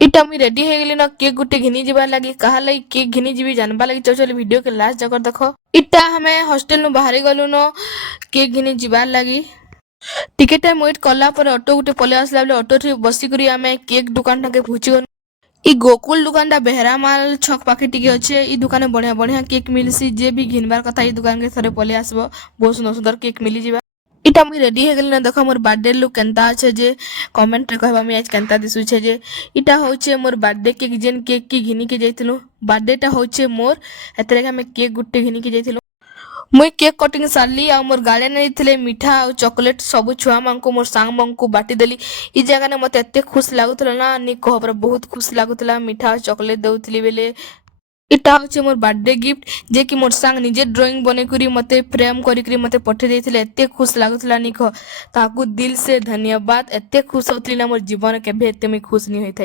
इटा मुई रेडी हो गली न केक गुटे घिनी जीवार लगी कहा लगी केक घिनी जीवी जानबा लगी चल वीडियो के लास्ट जकर देखो। इटा हमें हॉस्टल नु बाहरी गलु न केक घिनी जीवार लगी टिके टाइम वेट कला पर ऑटो गुटे पले आसला बेले ऑटो थे बसी करी आमे केक दुकान टाके पहुंची गलु। ई गोकुल दुकान टा बेहरामाल छक पाखे टिके अच्छे। ई दुकान बढ़िया बढ़िया केक मिलसी जे भी घिनबार कथा ई दुकान के थरे पले आसबो बहुत सुंदर सुंदर केक मिली जीवा। इटा मुई रेडी हो गली ना देखो मोर बर्थडे लुक केनता अच्छे जे कमेंट रे कहबा मी आज केनता दिसु छे जे इटा होचे मोर बर्थडे केक जेन केक की घिनी के जैतलु बर्थडे टा होचे मोर एतरे के हमें केक गुट्टे घिनी के जैतलु। मुई केक कटिंग सारली आ मोर गाड़े नहीं थिले मीठा आ चॉकलेट सब छुआ मानकु मोर सांग मानकु बाटी देली। ई जगह ने मते एते खुश लागुतला ना नी कहबर बहुत खुश लागुतला मीठा आ चॉकलेट देउतली बेले। इटा होचे मोर बर्थडे गिफ्ट जे कि मोर सांग निजे ड्राइंग बने करी मते फ्रेम करी करी मते पठे देथिले एते खुश लागुतला नी कह ताकू दिल से धन्यवाद। एते खुश होतली ना मोर जीवन के भी एते मी खुश नी होइथाय।